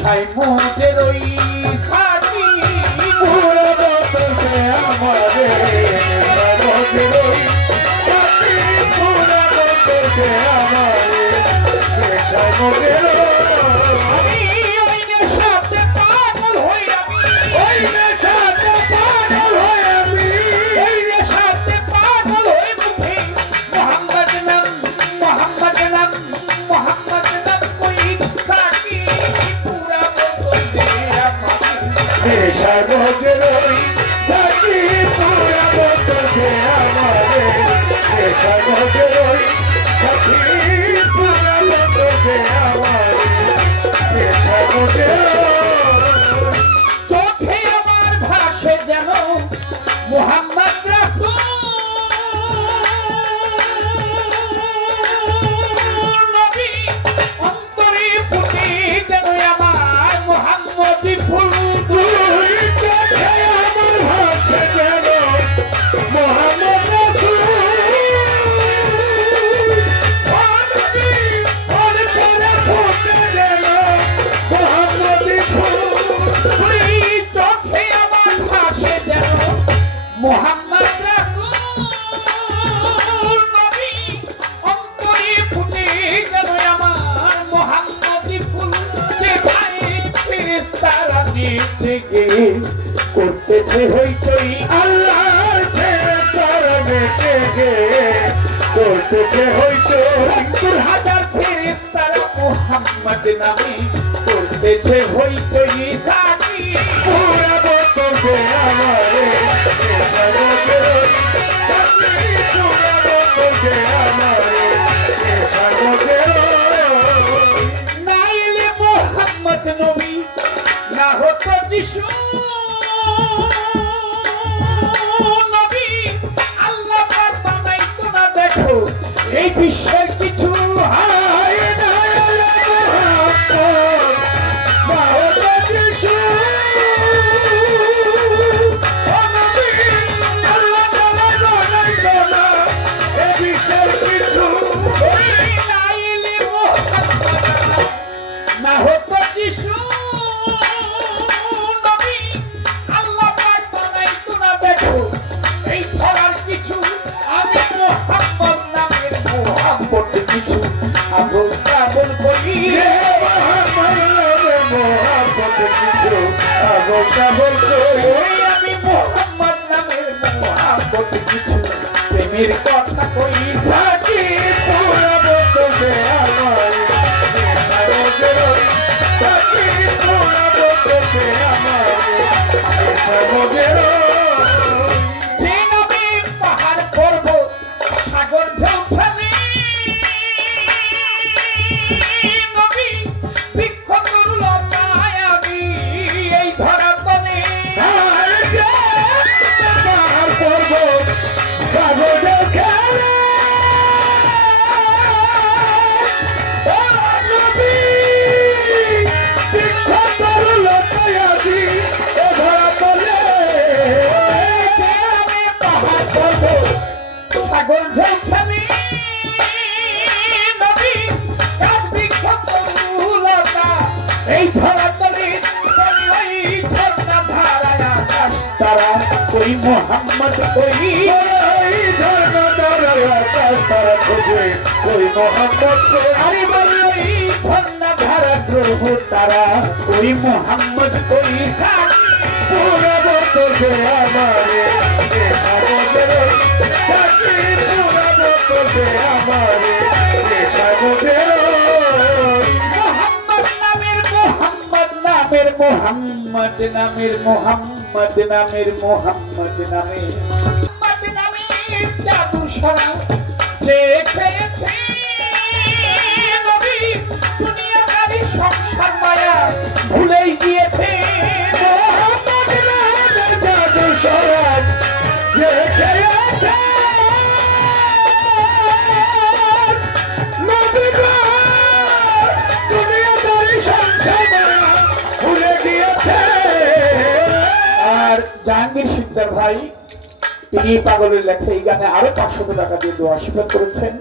সাই মুখের ওই সাথী আমারে মুখের ওই সাথী আমারে সাই মুখের দিকে করতেছে হইতই আল্লাহর ছেড়ে তারা বেঁচে গে। করতেছে হইতই দুহাজার ফিরিস তারা মোহাম্মদ নামি করতেছে হইতই সাকি পুরা বতকে আমারে পুরা বতকে আমারে আমারে নাইলে মোহাম্মদ নবী এই বিশ্বের কিছু পাগল পাগল করে আমি মোহাম্মদ নামের মোহাম্মদ কিছু। কথা কই সাকি পুরা বলতে এই ধরাতলির ওই ঝর্ণা ধারায় আকাশ তারা, ওই মোহাম্মদ, ওই ঝর্ণা ধারায় আকাশ তারা খোঁজে, ওই মোহাম্মদ আরে বলই ওই মোহাম্মদ, ওই সাত পুরো আমার মোহাম্মদ নামের মোহাম্মদ নামের মোহাম্মদ নামে মোহাম্মদ নামে জাদু সরা যে জাহাঙ্গীর সিকদার ভাই তিনি পাগলের লেখা এই গানে আরও পাঁচশত টাকা দিয়ে দোয়া আশীর্বাদ করেছেন।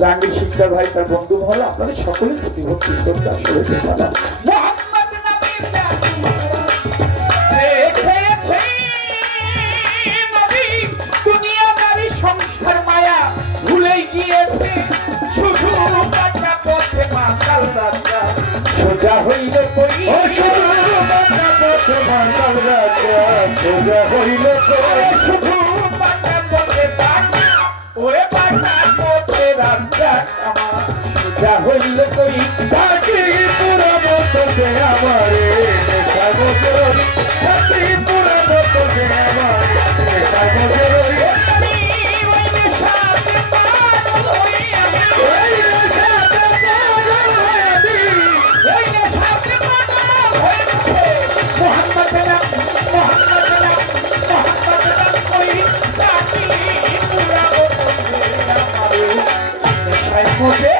জাহাঙ্গীর সিকদার ভাই তার বন্ধু হল আপনাদের সকলের প্রতি ভক্তি শ্রদ্ধা শুভেচ্ছা জানান সংসার মায়া সোজা হইলে কই? সোজা হইলে শুধু ওরে পাটা মতে কই? চাকরি পুরা você